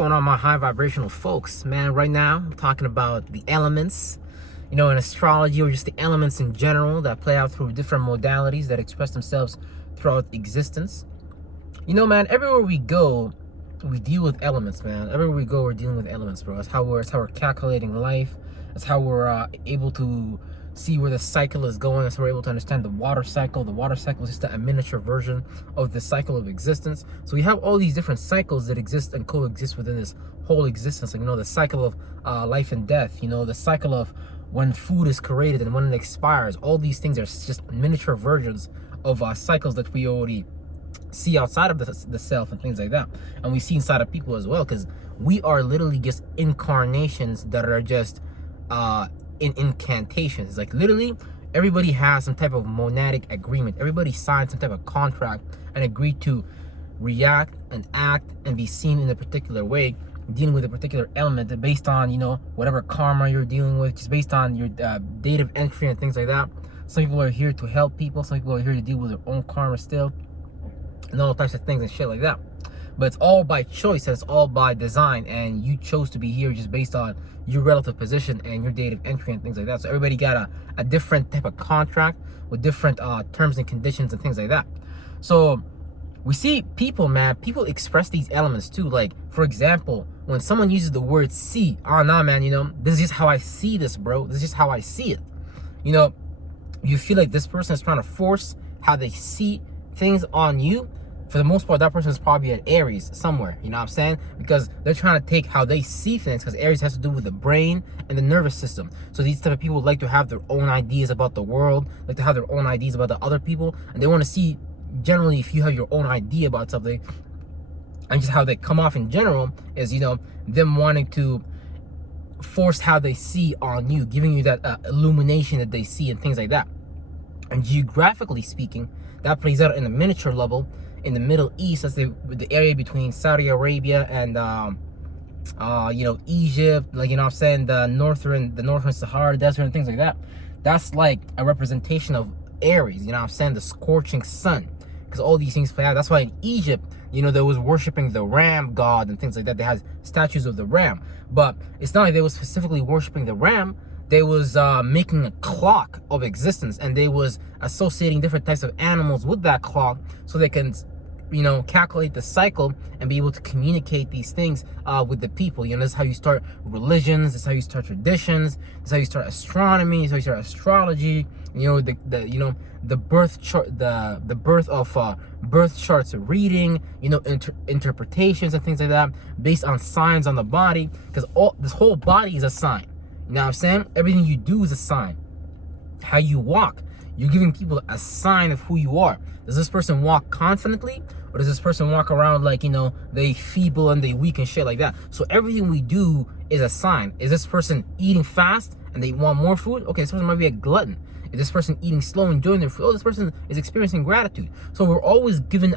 going on, my high vibrational folks? Man, right now I'm talking about the elements, in astrology, or just the elements in general that play out through different modalities that express themselves throughout existence. Man, everywhere we go, we deal with elements, man. Everywhere we go, we're dealing with elements, bro. That's how we're calculating life. That's how we're able to see where the cycle is going. That's how we're able to understand the water cycle. The water cycle is just a miniature version of the cycle of existence. So we have all these different cycles that exist and coexist within this whole existence. Like, the cycle of life and death. The cycle of when food is created and when it expires. All these things are just miniature versions of cycles that we already see outside of the self and things like that, and we see inside of people as well, because we are literally just incarnations that are just in incantations. Like, literally everybody has some type of monadic agreement. Everybody signed some type of contract and agreed to react and act and be seen in a particular way, dealing with a particular element based on whatever karma you're dealing with, just based on your date of entry and things like that. Some people are here to help people, some people are here to deal with their own karma still, and all types of things and shit like that. But it's all by choice and it's all by design, and you chose to be here just based on your relative position and your date of entry and things like that. So everybody got a different type of contract with different terms and conditions and things like that. So we see people, man, people express these elements too. Like, for example, when someone uses the word see, oh nah, man, this is just how I see this, bro. This is just how I see it. You feel like this person is trying to force how they see things on you. For the most part, that person is probably at Aries somewhere, you know what I'm saying? Because they're trying to take how they see things, because Aries has to do with the brain and the nervous system. So these type of people like to have their own ideas about the world, like to have their own ideas about the other people, and they want to see, generally, if you have your own idea about something, and just how they come off in general is, them wanting to force how they see on you, giving you that illumination that they see and things like that. And geographically speaking, that plays out in a miniature level in the Middle East. That's the area between Saudi Arabia and Egypt, like, what I'm saying, the northern Sahara Desert and things like that. That's like a representation of Aries, what I'm saying, the scorching sun, because all these things play out. That's why in Egypt, they was worshiping the ram god and things like that. They had statues of the ram, but it's not like they was specifically worshiping the ram. They was making a clock of existence, and they was associating different types of animals with that clock, so they can, calculate the cycle and be able to communicate these things with the people. This is how you start religions. This is how you start traditions. This is how you start astronomy. This is how you start astrology. The birth chart, the birth of birth charts reading. Interpretations and things like that based on signs on the body, because this whole body is a sign. You know what I'm saying? Everything you do is a sign. How you walk, you're giving people a sign of who you are. Does this person walk confidently, or does this person walk around like, they feeble and they weak and shit like that? So everything we do is a sign. Is this person eating fast and they want more food? Okay, this person might be a glutton. Is this person eating slow and enjoying their food? Oh, this person is experiencing gratitude. So we're always given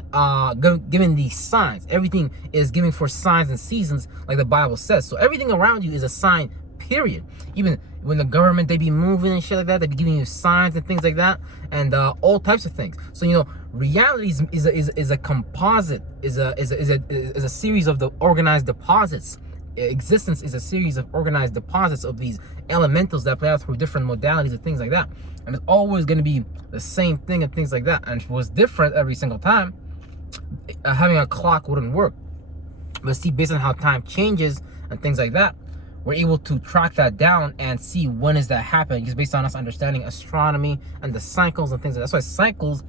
these signs. Everything is given for signs and seasons, like the Bible says. So everything around you is a sign, period. Even when the government, they be moving and shit like that, they be giving you signs and things like that, and all types of things. So reality is a composite, is a series of the organized deposits. Existence is a series of organized deposits of these elementals that play out through different modalities and things like that, and it's always going to be the same thing and things like that. And if it was different every single time, having a clock wouldn't work. But see, based on how time changes and things like that, we're able to track that down and see when is that happening, just based on us understanding astronomy and the cycles and things. That's why cycles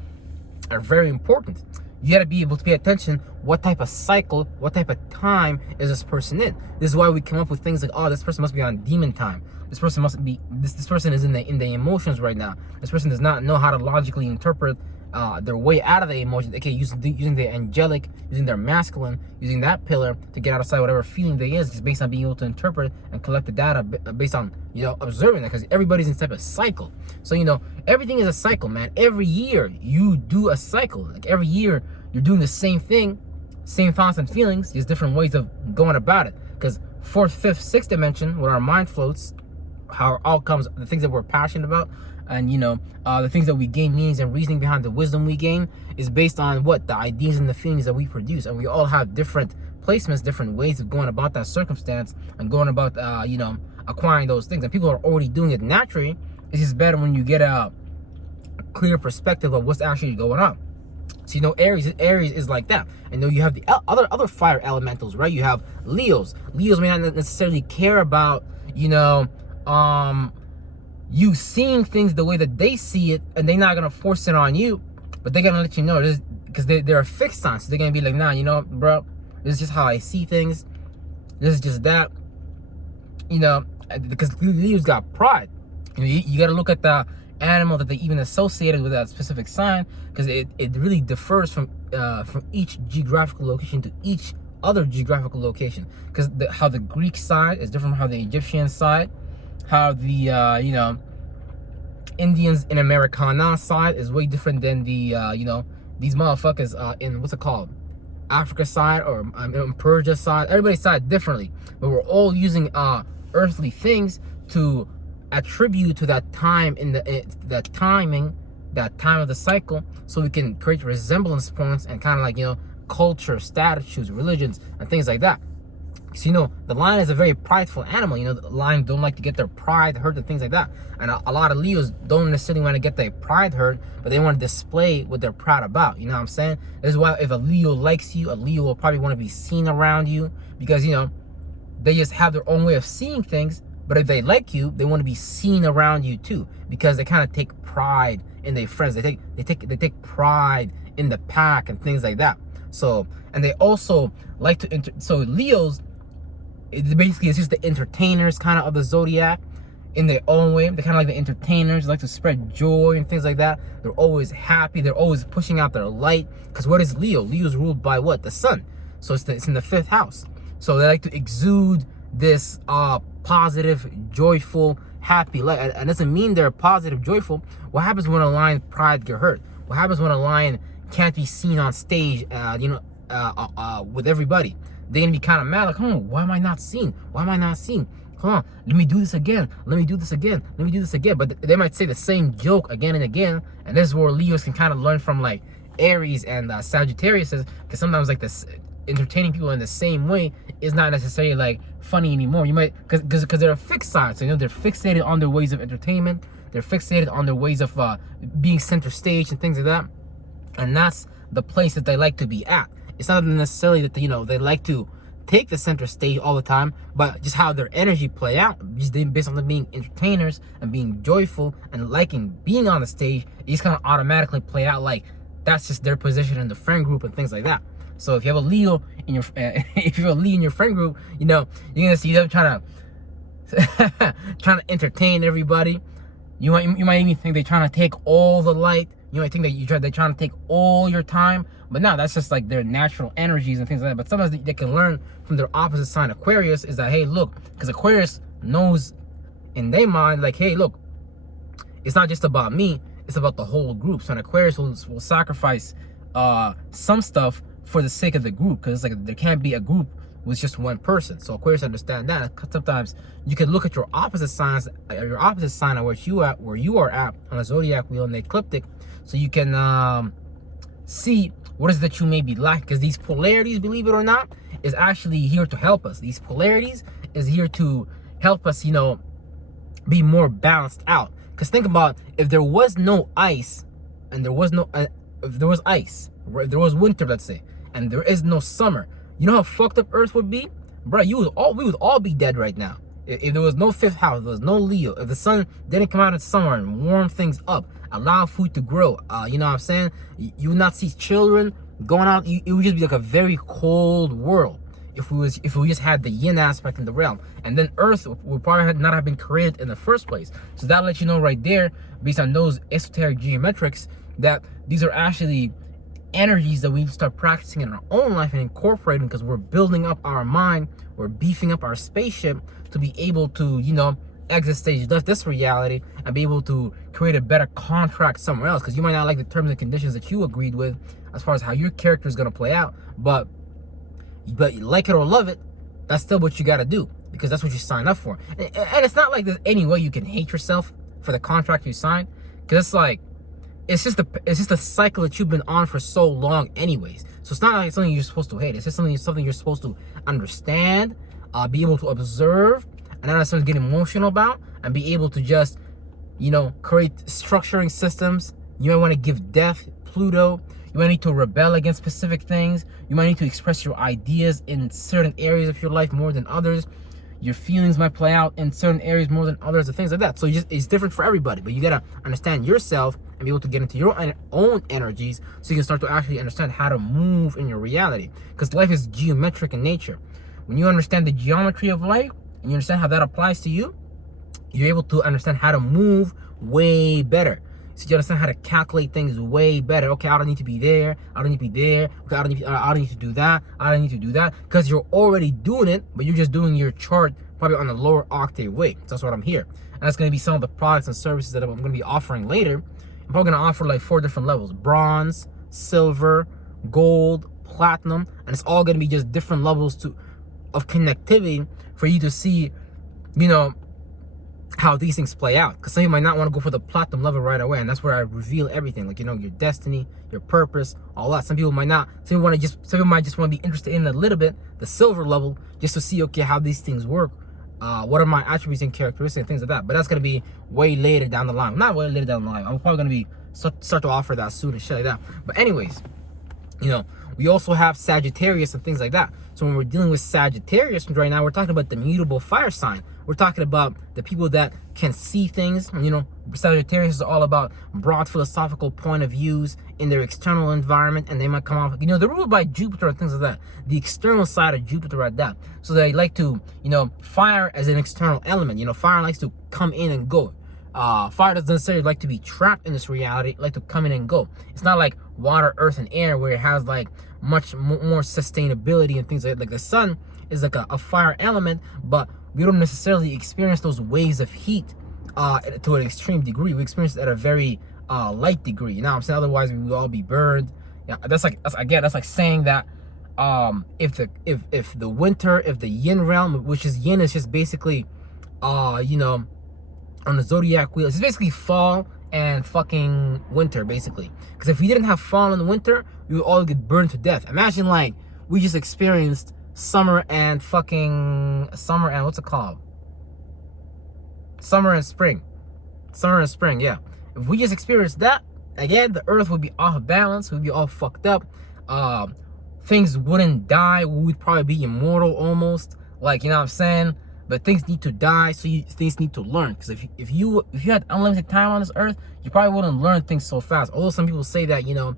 are very important. You got to be able to pay attention. What type of cycle, what type of time is this person in? This is why we come up with things like, oh, this person must be on demon time. This person must be, this person is in the emotions right now. This person does not know how to logically interpret their way out of the emotions. Okay, using the angelic, using their masculine, using that pillar to get outside whatever feeling there is, just based on being able to interpret and collect the data based on observing that, because everybody's in some type of cycle. So everything is a cycle, man. Every year you do a cycle. Like every year you're doing the same thing, same thoughts and feelings, just different ways of going about it. Because fourth, fifth, sixth dimension, where our mind floats, how our outcomes, the things that we're passionate about, and the things that we gain meanings and reasoning behind, the wisdom we gain, is based on what the ideas and the feelings that we produce. And we all have different placements, different ways of going about that circumstance and going about, you know, acquiring those things. And people are already doing it naturally. It's just better when you get a clear perspective of what's actually going on. So, you know, Aries is like that. And then you have the other fire elementals, right? You have Leos. Leos may not necessarily care about, you know, you seeing things the way that they see it, and they're not gonna force it on you, but they're gonna let you know this, because they're a fixed sign. So they're gonna be like, nah, you know, bro, this is just how I see things. This is just that, you know, because Leo's got pride. You know, you got to look at the animal that they even associated with that specific sign, because it really differs from each geographical location to each other geographical location. Because how the Greek side is different from how the Egyptian side, how the you know, Indians in Americana side is way different than the you know, these motherfuckers in what's it called, Africa side, or in Persia side. Everybody's side differently, but we're all using earthly things to attribute to that time in that timing, that time of the cycle, so we can create resemblance points and kind of like, you know, culture, statues, religions, and things like that. So, you know, the lion is a very prideful animal. You know, the lions don't like to get their pride hurt and things like that. And a lot of Leos don't necessarily want to get their pride hurt, but they want to display what they're proud about. You know what I'm saying? This is why if a Leo likes you, a Leo will probably want to be seen around you, because, you know, they just have their own way of seeing things. But if they like you, they want to be seen around you too, because they kind of take pride in their friends. They take pride in the pack and things like that. So, and they also like to so Leos, basically it's just the entertainers kind of the zodiac in their own way. They're kind of like the entertainers, like to spread joy and things like that. They're always happy. They're always pushing out their light. Because what is Leo? Leo's ruled by what? The sun. So it's in the 5th house. So they like to exude this positive, joyful, happy light. And it doesn't mean they're positive, joyful. What happens when a lion's pride get hurt? What happens when a lion can't be seen on stage, you know, with everybody? They're gonna be kind of mad, like, why am I not seen? Why am I not seen? Come on, let me do this again. Let me do this again. Let me do this again. But they might say the same joke again and again. And this is where Leos can kind of learn from like Aries and Sagittarius, because sometimes like this entertaining people in the same way is not necessarily like funny anymore. You might, because they're a fixed sign, so you know they're fixated on their ways of entertainment. They're fixated on their ways of being center stage and things like that. And that's the place that they like to be at. It's not necessarily that, you know, they like to take the center stage all the time, but just how their energy play out, just based on them being entertainers and being joyful and liking being on the stage, it just kind of automatically play out like that's just their position in the friend group and things like that. So if you have a Leo in your if you have a Leo in your friend group, you know, you're gonna see them trying to entertain everybody. You might even think they're trying to take all the light. You might think that they're trying to take all your time, but no, that's just like their natural energies and things like that. But sometimes they can learn from their opposite sign, Aquarius, is that, hey, look, because Aquarius knows in their mind, like, hey, look, it's not just about me, it's about the whole group. So an Aquarius will sacrifice some stuff for the sake of the group, because it's like there can't be a group with just one person. So Aquarius understand that. Sometimes you can look at your opposite signs, your opposite sign of where you are at on a zodiac wheel and the ecliptic, so you can see what is that you may be lacking. Because these polarities, believe it or not, is actually here to help us. These polarities is here to help us, you know, be more balanced out. Because think about, if there was no ice, and there was no if there was ice, if there was winter, let's say, and there is no summer, you know how fucked up Earth would be, bro. We would all be dead right now. If there was no 5th house, there was no Leo, if the sun didn't come out in summer and warm things up, allow food to grow, you know what I'm saying? You would not see children going out. It would just be like a very cold world if we just had the yin aspect in the realm. And then Earth would probably not have been created in the first place. So that lets you know right there, based on those esoteric geometrics, that these are actually energies that we need to start practicing in our own life and incorporating, because we're building up our mind, we're beefing up our spaceship to be able to, you know, exit stage this reality and be able to create a better contract somewhere else. Because you might not like the terms and conditions that you agreed with as far as how your character is going to play out, but you like it or love it, that's still what you got to do, because that's what you signed up for. And it's not like there's any way you can hate yourself for the contract you signed, because it's like, it's just a cycle that you've been on for so long anyways. So it's not like something you're supposed to hate. It's just something you're supposed to understand, be able to observe, and not necessarily get emotional about, and be able to just, you know, create structuring systems. You might want to give death, Pluto. You might need to rebel against specific things. You might need to express your ideas in certain areas of your life more than others. Your feelings might play out in certain areas more than others, and things like that. So it's different for everybody, but you gotta understand yourself and be able to get into your own energies, so you can start to actually understand how to move in your reality. Because life is geometric in nature. When you understand the geometry of life and you understand how that applies to you, you're able to understand how to move way better. So you understand how to calculate things way better. Okay, I don't need to be there. I don't need to be there. Okay, I don't need to do that. I don't need to do that. Because you're already doing it, but you're just doing your chart probably on a lower octave way. So that's what I'm here. And that's going to be some of the products and services that I'm going to be offering later. I'm probably going to offer like 4 different levels: bronze, silver, gold, platinum. And it's all going to be just different levels of connectivity for you to see, you know, how these things play out. Because some of you might not want to go for the platinum level right away, and that's where I reveal everything, like, you know, your destiny, your purpose, all that. Some people might not. Some people might just want to be interested in a little bit the silver level, just to see, okay, how these things work. What are my attributes and characteristics and things like that. But that's gonna be way later down the line. Not way later down the line. I'm probably gonna be start to offer that soon and shit like that. But anyways, you know, we also have Sagittarius and things like that. So when we're dealing with Sagittarius right now, we're talking about the mutable fire sign. We're talking about the people that can see things. You know, Sagittarius is all about broad philosophical point of views in their external environment, and they might come off, you know, they're ruled by Jupiter and things like that. The external side of Jupiter at that. So they like to, you know, fire as an external element. You know, fire likes to come in and go. Fire doesn't necessarily like to be trapped in this reality, it like to come in and go. It's not like water, earth, and air, where it has like much more sustainability and things like that. Like the sun is like a fire element, but we don't necessarily experience those waves of heat to an extreme degree. We experience it at a very light degree. You know what I'm saying? Otherwise, we would all be burned. Yeah, that's like saying that if the winter, if the yin realm, which is yin, is just basically you know, on the zodiac wheel, it's basically fall and fucking winter, basically. Because if we didn't have fall and winter, we would all get burned to death. Imagine like we just experienced summer and what's it called? Summer and spring, yeah. If we just experienced that, again, the earth would be off balance, we'd be all fucked up. Things wouldn't die, we would probably be immortal almost, like, you know what I'm saying? But things need to die, so things need to learn. Because if you had unlimited time on this earth, you probably wouldn't learn things so fast. Although some people say that, you know,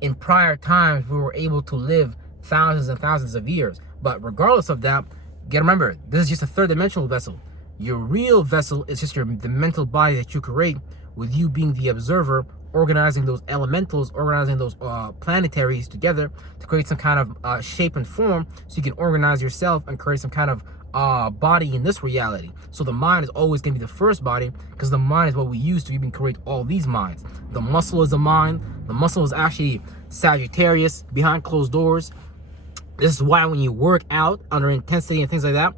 in prior times we were able to live thousands and thousands of years. But regardless of that, remember, this is just a third dimensional vessel. Your real vessel is just the mental body that you create, with you being the observer, organizing those elementals, organizing those planetaries together to create some kind of shape and form, so you can organize yourself and create some kind of body in this reality. So the mind is always going to be the first body, because the mind is what we use to even create all these minds. The muscle is the mind. The muscle is actually Sagittarius behind closed doors. This is why when you work out under intensity and things like that,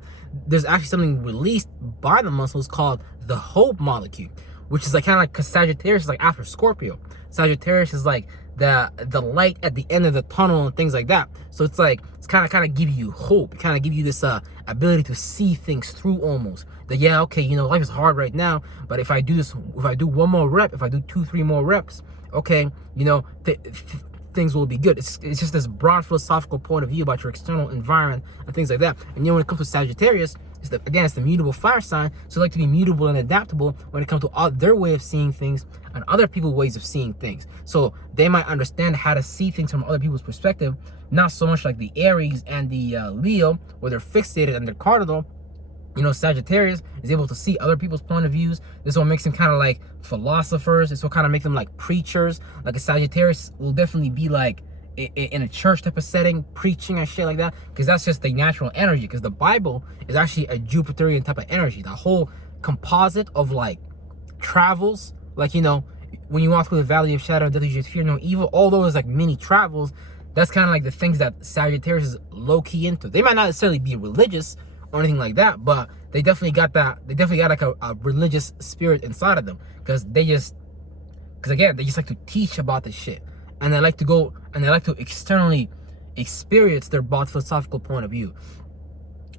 there's actually something released by the muscles called the hope molecule, which is like kind of like, because Sagittarius is like after Scorpio. Sagittarius is like the light at the end of the tunnel and things like that. So it's like, it's kind of give you hope. It kind of give you this ability to see things through almost. That, yeah, okay, you know, life is hard right now, but if I do this, if I do one more rep, if I do 2-3 more reps, okay, you know, things will be good. It's just this broad philosophical point of view about your external environment and things like that. And you know, when it comes to Sagittarius, it's the mutable fire sign, so they like to be mutable and adaptable when it comes to their way of seeing things and other people's ways of seeing things. So they might understand how to see things from other people's perspective, not so much like the Aries and the Leo, where they're fixated and they're cardinal. You know, Sagittarius is able to see other people's point of views. This will make them kind of like philosophers. This will kind of make them like preachers. Like a Sagittarius will definitely be like in a church type of setting, preaching and shit like that, because that's just the natural energy. Because the Bible is actually a Jupiterian type of energy. The whole composite of like travels, like, you know, when you walk through the valley of shadow of death, you should fear no evil. All those like mini travels, that's kind of like the things that Sagittarius is low key into. They might not necessarily be religious or anything like that, but they definitely got that. They definitely got like a religious spirit inside of them, because they just Because again, they just like to teach about this shit. And they like to go, and they like to externally experience their broad philosophical point of view.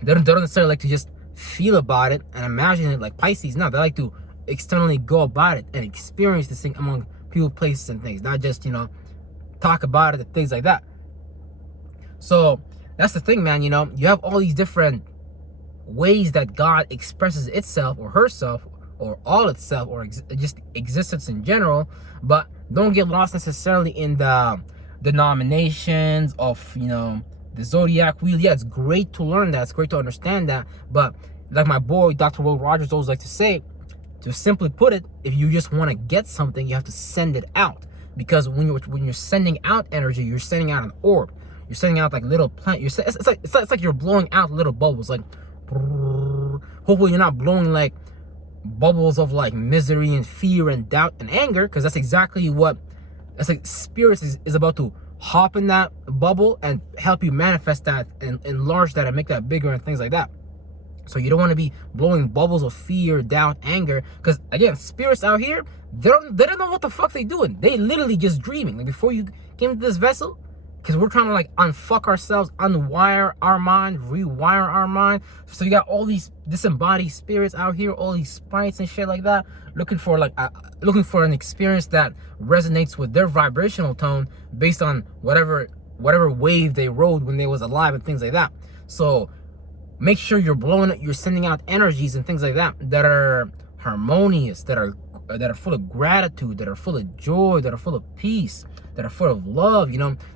They don't necessarily like to just feel about it and imagine it like Pisces. No, they like to externally go about it and experience this thing among people, places, and things. Not just, talk about it and things like that. So that's the thing, man. You have all these different ways that God expresses itself or herself or all itself or just existence in general. But don't get lost necessarily in the denominations of, the zodiac wheel. Yeah, it's great to learn that. It's great to understand that. But like my boy, Dr. Will Rogers, always like to say, to simply put it, if you just want to get something, you have to send it out. Because when you're sending out energy, you're sending out an orb. You're sending out like little plant. It's like you're blowing out little bubbles. Like, hopefully you're not blowing like bubbles of like misery and fear and doubt and anger, because that's exactly what spirit is about to hop in that bubble and help you manifest that and enlarge that and make that bigger and things like that. So you don't want to be blowing bubbles of fear, doubt, anger, because again, spirits out here, they don't know what the fuck they doing. They literally just dreaming. Like before you came to this vessel, because we're trying to like unfuck ourselves, unwire our mind, rewire our mind. So you got all these disembodied spirits out here, all these sprites and shit like that, looking for an experience that resonates with their vibrational tone based on whatever wave they rode when they was alive and things like that. So make sure you're sending out energies and things like that that are harmonious, that are full of gratitude, that are full of joy, that are full of peace, that are full of love,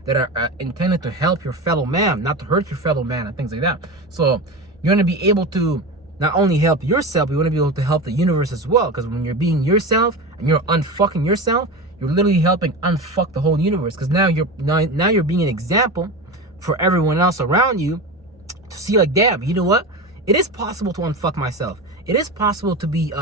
that are intended to help your fellow man, not to hurt your fellow man and things like that. So you're going to be able to not only help yourself, you want to be able to help the universe as well. Because when you're being yourself and you're unfucking yourself, you're literally helping unfuck the whole universe. Because now you're being an example for everyone else around you to see like, damn, you know what? It is possible to unfuck myself. It is possible to be,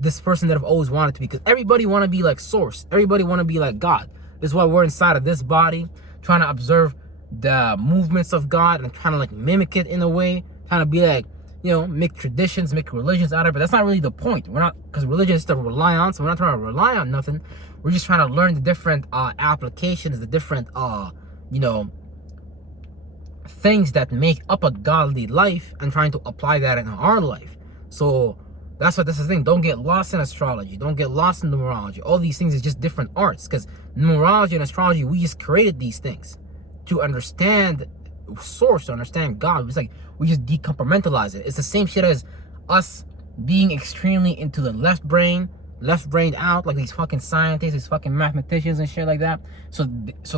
this person that I've always wanted to be. Because everybody want to be like Source. Everybody want to be like God. This is why we're inside of this body, trying to observe the movements of God and trying to like mimic it in a way, trying to be like, make traditions, make religions out of it. But that's not really the point. We're not, because religion is to rely on, so we're not trying to rely on nothing. We're just trying to learn the different applications, the different, things that make up a godly life and trying to apply that in our life. So that's what this is the thing. Don't get lost in astrology. Don't get lost in numerology. All these things is just different arts. Because numerology and astrology, we just created these things to understand Source, to understand God. It's like we just decompartmentalize it. It's the same shit as us being extremely into the left brained out, like these fucking scientists, these fucking mathematicians and shit like that. So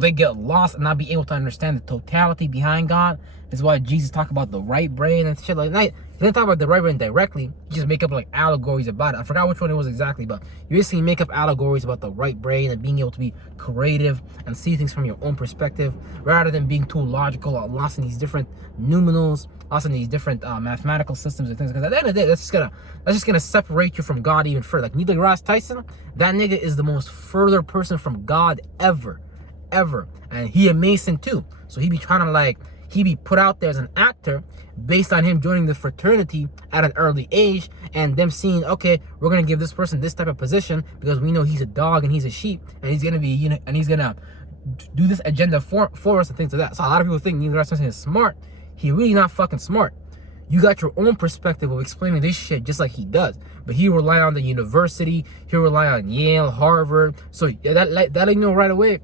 they get lost and not be able to understand the totality behind God. That's why Jesus talked about the right brain and shit like that. He didn't talk about the right brain directly. You just make up like allegories about it. I forgot which one it was exactly, but you basically make up allegories about the right brain and being able to be creative and see things from your own perspective rather than being too logical or lost in these different numerals, lost in these different mathematical systems and things. Because at the end of the day, that's just gonna separate you from God even further. Like Neil deGrasse Tyson, that nigga is the most further person from God ever, and he a Mason too. So he be trying to he be put out there as an actor based on him joining the fraternity at an early age and them seeing, okay, we're going to give this person this type of position because we know he's a dog and he's a sheep and he's going to be, and he's going to do this agenda for us and things like that. So a lot of people think Neil deGrasse Tyson is smart. He really not fucking smart. You got your own perspective of explaining this shit just like he does. But he rely on the university. He rely on Yale, Harvard. So that you know right away,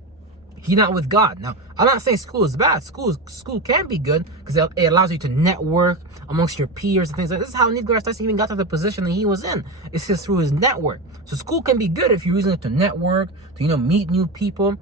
he not with God. Now, I'm not saying school is bad. School can be good because it allows you to network amongst your peers and things like that. This is how Neil deGrasse Tyson even got to the position that he was in. It's just through his network. So school can be good if you're using it to network, to, meet new people,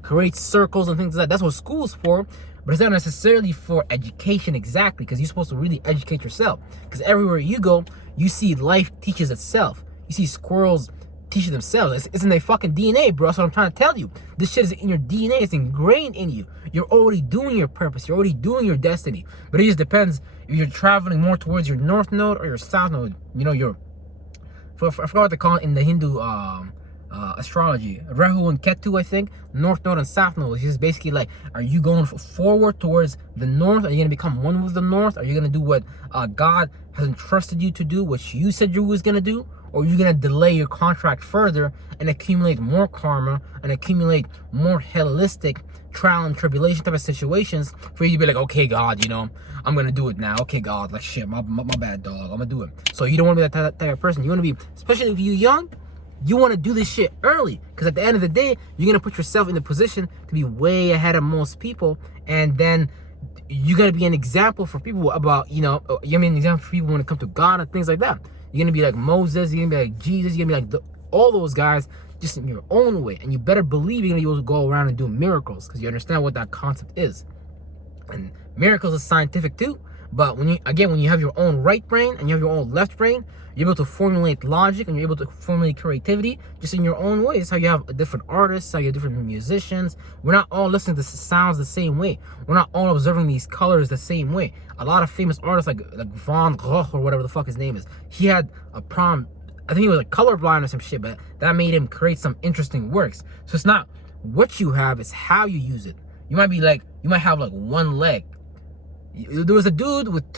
create circles and things like that. That's what school's for. But it's not necessarily for education exactly, because you're supposed to really educate yourself. Because everywhere you go, you see life teaches itself. You see squirrels teaching themselves. It's in their fucking DNA, bro. That's what I'm trying to tell you. This shit is in your DNA. It's ingrained in you. You're already doing your purpose. You're already doing your destiny. But it just depends if you're traveling more towards your north node or your south node. I forgot what they call it in the Hindu astrology. Rahu and Ketu, I think. North node and south node. It's just basically like, are you going forward towards the north? Are you going to become one with the north? Are you going to do what God has entrusted you to do, what you said you was going to do? or you're gonna delay your contract further and accumulate more karma and accumulate more hellistic trial and tribulation type of situations for you to be like, okay, God, you know, I'm gonna do it now. Okay, God, like shit, my bad, dog. I'm gonna do it. So you don't want to be that type of person. You want to be, especially if you're young, you want to do this shit early, because at the end of the day, you're gonna put yourself in the position to be way ahead of most people, and then you're gonna be an example for people about, you know, you're gonna be an example for people when it comes to God and things like that. You're gonna be like Moses, you're gonna be like Jesus, you're gonna be like all those guys, just in your own way. And you better believe you're gonna be able to go around and do miracles, because you understand what that concept is. And miracles is scientific too, but when you have your own right brain and you have your own left brain, you're able to formulate logic and you're able to formulate creativity just in your own way. It's how you have different artists, how you have different musicians. We're not all listening to sounds the same way. We're not all observing these colors the same way. A lot of famous artists like Van Gogh or whatever the fuck his name is, he had a problem. I think he was like colorblind or some shit, but that made him create some interesting works. So it's not what you have, it's how you use it. You might have like one leg. There was a dude with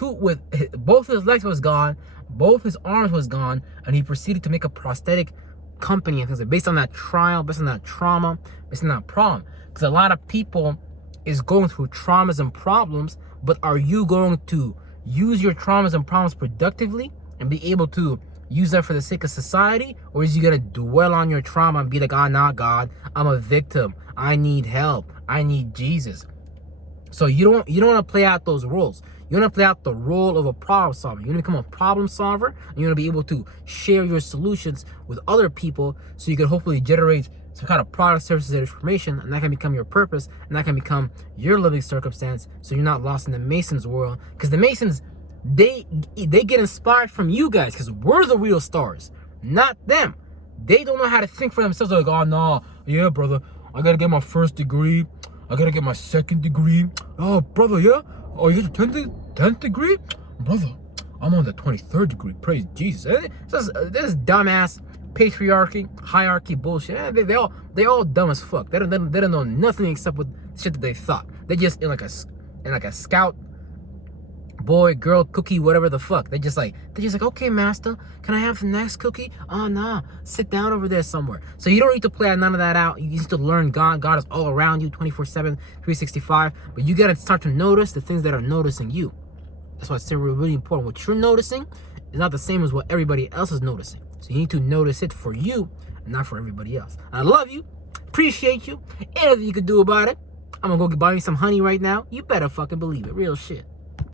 both his legs was gone, both his arms was gone, and he proceeded to make a prosthetic company and things like based on that trial, based on that trauma, based on that problem. Because a lot of people is going through traumas and problems, but are you going to use your traumas and problems productively and be able to use that for the sake of society, or is you gonna dwell on your trauma and be like, nah, God, I'm a victim, I need help, I need Jesus? So you don't want to play out those roles. You want to play out the role of a problem solver. You want to become a problem solver, and you want to be able to share your solutions with other people, so you can hopefully generate some kind of product, services, and information, and that can become your purpose, and that can become your living circumstance, so you're not lost in the Masons world. Because the Masons, they get inspired from you guys, because we're the real stars, not them. They don't know how to think for themselves. They're like, oh, no, yeah, brother, I got to get my first degree. I gotta get my second degree. Oh, brother, yeah? Oh, you get your 10th degree? Brother, I'm on the 23rd degree. Praise Jesus. This dumbass patriarchy, hierarchy bullshit. They all dumb as fuck. They don't know nothing except what shit that they thought. They just in like a scout boy, girl, cookie, whatever the fuck. They're just like, okay, master, can I have the next cookie? Oh, nah, sit down over there somewhere. So you don't need to play none of that out. You need to learn God. God is all around you, 24/7, 365. But you gotta start to notice the things that are noticing you. That's why it's really important. What you're noticing is not the same as what everybody else is noticing. So you need to notice it for you and not for everybody else. I love you, appreciate you. Anything you could do about it. I'm gonna go buy me some honey right now. You better fucking believe it. Real shit.